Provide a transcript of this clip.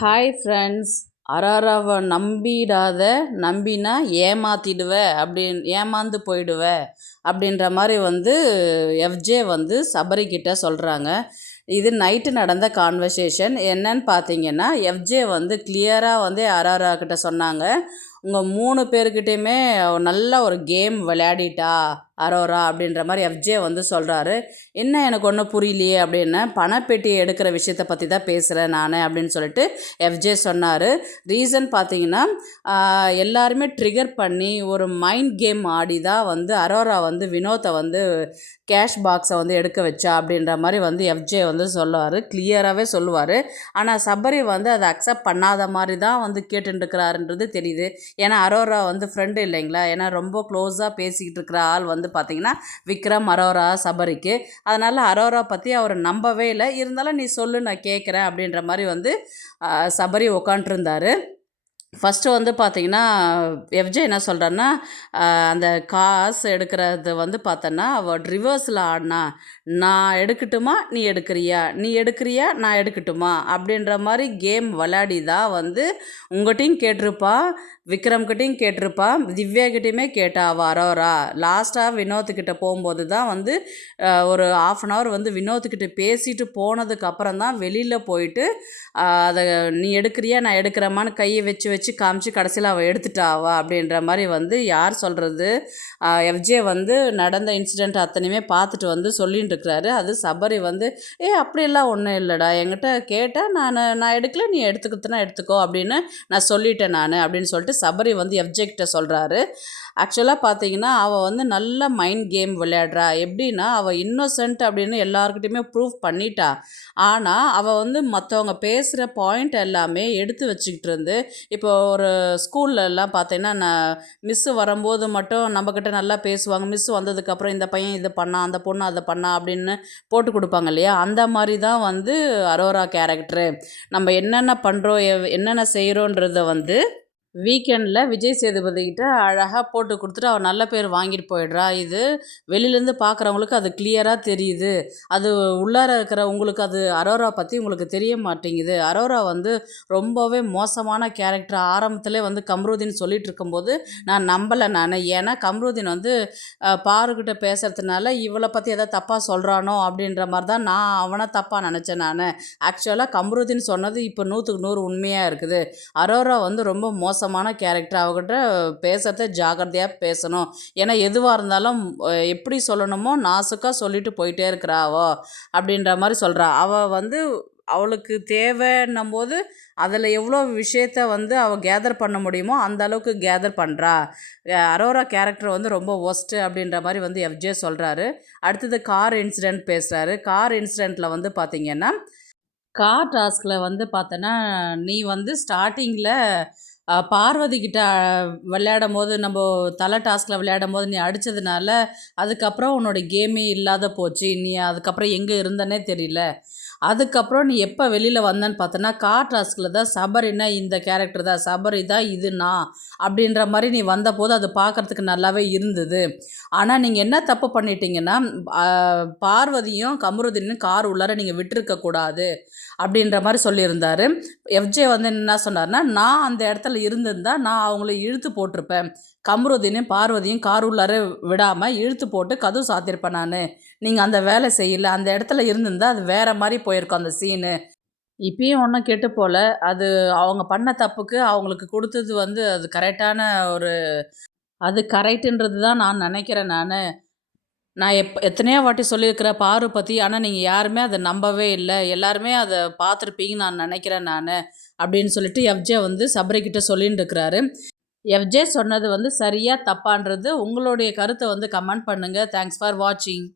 Hi friends. அரோராவை நம்பிடாத, நம்பினா ஏமாத்திடுவ ஏமாந்து போயிடுவ அப்படின்ற மாதிரி எஃப்ஜே சபரிக்கிட்ட சொல்கிறாங்க. இது நைட்டு நடந்த கான்வர்சேஷன். என்னன்னு பார்த்தீங்கன்னா, எஃப்ஜே கிளியராக அரோரா கிட்ட சொன்னாங்க, உங்கள் 3 பேர்கிட்டையுமே நல்ல ஒரு கேம் விளையாடிட்டா அரோரா அப்படின்ற மாதிரி எஃப்ஜே சொல்கிறாரு. என்ன எனக்கு ஒன்றும் புரியலையே அப்படின்னு, பணப்பெட்டியை எடுக்கிற விஷயத்தை பற்றி தான் பேசுகிறேன் நான் அப்படின்னு சொல்லிட்டு எஃப்ஜே சொன்னார். ரீசன் பார்த்தீங்கன்னா, எல்லாருமே ட்ரிகர் பண்ணி ஒரு மைண்ட் கேம் ஆடி தான் அரோரா வினோத்தை கேஷ் பாக்ஸை எடுக்க வச்சா அப்படின்ற மாதிரி எஃப்ஜே சொல்லுவார், கிளியராகவே சொல்லுவார். ஆனால் சபரி அதை அக்செப்ட் பண்ணாத மாதிரி தான் கேட்டுருக்கிறாருன்றது தெரியுது. ஏன்னா அரோரா ஃப்ரெண்டு இல்லைங்களா, ஏன்னா ரொம்ப க்ளோஸாக பேசிக்கிட்டு இருக்கிற ஆள் பார்த்திங்கன்னா விக்ரம், அரோரா, சபரிக்கு. அதனால் அரோரா பற்றி அவர் நம்பவே இல்லை. இருந்தாலும் நீ சொல்லு, நான் கேட்குறேன் அப்படின்ற மாதிரி சபரி உட்காண்ட்ருந்தார். ஃபஸ்ட்டு பார்த்தீங்கன்னா, எஃப்ஜே என்ன சொல்கிறான்னா, அந்த காசு எடுக்கிறது பார்த்தோன்னா அவள் ரிவர்ஸில் ஆடினா, நான் எடுக்கட்டுமா நீ எடுக்கிறியா, நீ எடுக்கிறியா நான் எடுக்கட்டுமா அப்படின்ற மாதிரி கேம் விளையாடி தான் உங்கள்கிட்டையும் கேட்டிருப்பா, விக்ரம்கிட்டையும் கேட்டிருப்பா, திவ்யாக்கிட்டையுமே கேட்டா அவள் அரோரா. லாஸ்ட்டாக வினோத்துக்கிட்ட போகும்போது தான் ஒரு 1/2 hour வினோத்துக்கிட்ட பேசிட்டு போனதுக்கப்புறம் தான் வெளியில் போயிட்டு அதை நீ எடுக்கிறியா நான் எடுக்கிறேம்மான்னு கையை வச்சு வச்சு காமிச்சு கடைசியில் அவள் எடுத்துட்டாவா அப்படின்ற மாதிரி யார் சொல்கிறது, எஃப்ஜே நடந்த இன்சிடெண்ட் அத்தனையுமே பார்த்துட்டு சொல்லிட்டு இருக்கிறாரு. அது சபரி அப்படியெல்லாம் ஒன்றும் இல்லைடா, என்கிட்ட கேட்டால் நான் எடுக்கல, நீ எடுத்துக்கிட்டுனா எடுத்துக்கோ அப்படின்னு நான் சொல்லிட்டேன் நான் அப்படின்னு சொல்லிட்டு சபரி எஃப்ஜே கிட்ட சொல்கிறாரு. ஆக்சுவலாக பார்த்தீங்கன்னா அவள் நல்ல மைண்ட் கேம் விளையாடுறா. எப்படின்னா, அவள் இன்னோசென்ட் அப்படின்னு எல்லாருக்கிட்டையுமே ப்ரூவ் பண்ணிட்டா. ஆனால் அவள் மற்றவங்க பேசுகிற பாயிண்ட் எல்லாமே எடுத்து வச்சுக்கிட்டு இருந்து, இப்போ ஒரு ஸ்கூல்லலாம் பார்த்தீங்கன்னா, மிஸ்ஸு வரும்போது மட்டும் நம்மக்கிட்ட நல்லா பேசுவாங்க, மிஸ் வந்ததுக்கப்புறம் இந்த பையன் இது பண்ணா, அந்த பொண்ணு அதை பண்ணா அப்படின்னு போட்டு கொடுப்பாங்க இல்லையா, அந்த மாதிரி தான் அரோரா கேரக்டரு. நம்ம என்னென்ன பண்ணுறோம், என்னென்ன செய்கிறோன்றத வீக்கெண்டில் விஜய் சேதுபதிக்கிட்ட அழகாக போட்டு கொடுத்துட்டு அவர் நல்ல பேர் வாங்கிட்டு போயிடுறா. இது வெளியிலேருந்து பார்க்குறவங்களுக்கு அது கிளியராக தெரியுது. அது உள்ளார இருக்கிற உங்களுக்கு அது அரோரா பற்றி உங்களுக்கு தெரிய மாட்டேங்குது. அரோரா ரொம்பவே மோசமான கேரக்டர். ஆரம்பத்திலே கம்ருதீன் சொல்லிட்டு இருக்கும்போது நான் நம்பலை நான். ஏன்னா கம்ருதீன் பாருக்கிட்ட பேசுகிறதுனால இவளை பற்றி எதாவது தப்பாக சொல்கிறானோ அப்படின்ற மாதிரி தான் நான் அவனை தப்பாக நினச்சேன் நான். ஆக்சுவலாக கம்ருதீன் சொன்னது இப்போ 100க்கு 100 உண்மையாக இருக்குது. அரோரா ரொம்ப மோசமான கேரக்டர். அவகிட்ட பேசுகிறத ஜாகிரதையாக பேசணும். ஏன்னா எதுவாக இருந்தாலும் எப்படி சொல்லணுமோ நாசுக்காக சொல்லிட்டு போயிட்டே இருக்கிறாவோ அப்படின்ற மாதிரி சொல்கிறா. அவள் அவளுக்கு தேவைன்னும் போது அதில் எவ்வளோ விஷயத்த அவள் கேதர் பண்ண முடியுமோ அந்த அளவுக்கு கேதர் பண்ணுறா. அரோரா கேரக்டர் ரொம்ப ஒஸ்ட்டு அப்படின்ற மாதிரி எஃப்ஜே சொல்கிறாரு. அடுத்தது கார் இன்சிடெண்ட் பேசுகிறாரு. கார் இன்சிடெண்ட்டில் பார்த்திங்கன்னா, கார் டாஸ்கில் பார்த்தோன்னா நீ ஸ்டார்டிங்கில் பார்வதி கிட்ட விளையாடும் போது, நம்ம தலை டாஸ்கில் விளையாடும் போது நீ அடித்ததுனால அதுக்கப்புறம் உன்னோட கேமே இல்லாத போச்சு. நீ அதுக்கப்புறம் எங்கே இருந்தனே தெரியல. அதுக்கப்புறம் நீ எப்போ வெளியில் வந்தேன்னு பார்த்தோன்னா, கார் டாஸ்கில் தான் சபரினா இந்த கேரக்டர் தான், சபரி தான் இது நான் அப்படின்ற மாதிரி நீ வந்தபோது அது பார்க்குறதுக்கு நல்லாவே இருந்தது. ஆனால் நீங்கள் என்ன தப்பு பண்ணிட்டீங்கன்னா, பார்வதியும் கமருதீனும் கார் உள்ளார நீங்கள் விட்டுருக்கக்கூடாது அப்படின்ற மாதிரி சொல்லியிருந்தார். எஃப்ஜே என்ன சொன்னார்னா, நான் அந்த இடத்துல இருந்திருந்தா நான் அவங்கள இழுத்து போட்டிருப்பேன், கமருதீனையும் பார்வதியும் கார் உள்ளார விடாமல் இழுத்து போட்டு கதவு சாத்திருப்பேன் நான். நீங்கள் அந்த வேலை செய்யலை, அந்த இடத்துல இருந்திருந்தால் அது வேறு மாதிரி போயிருக்கும் அந்த சீனு. இப்பயும் ஒன்றும் கெட்டு போல. அது அவங்க பண்ண தப்புக்கு அவங்களுக்கு கொடுத்தது அது கரெக்டான ஒரு அது கரெக்டுன்றது தான் நான் நினைக்கிறேன் நான். நான் எத்தனையோ வாட்டி சொல்லியிருக்கிறேன் பாரு பற்றி, ஆனால் நீங்கள் யாருமே அதை நம்பவே இல்லை. எல்லாருமே அதை பார்த்துருப்பீங்கன்னு நான் நினைக்கிறேன் நான் அப்படின்னு சொல்லிட்டு எஃப்ஜே சபரிக்கிட்ட சொல்லின்னு இருக்கிறாரு. எஃப்ஜே சொன்னது சரியா தப்பான்றது உங்களுடைய கருத்தை கமெண்ட் பண்ணுங்கள். தேங்க்ஸ் ஃபார் வாட்சிங்.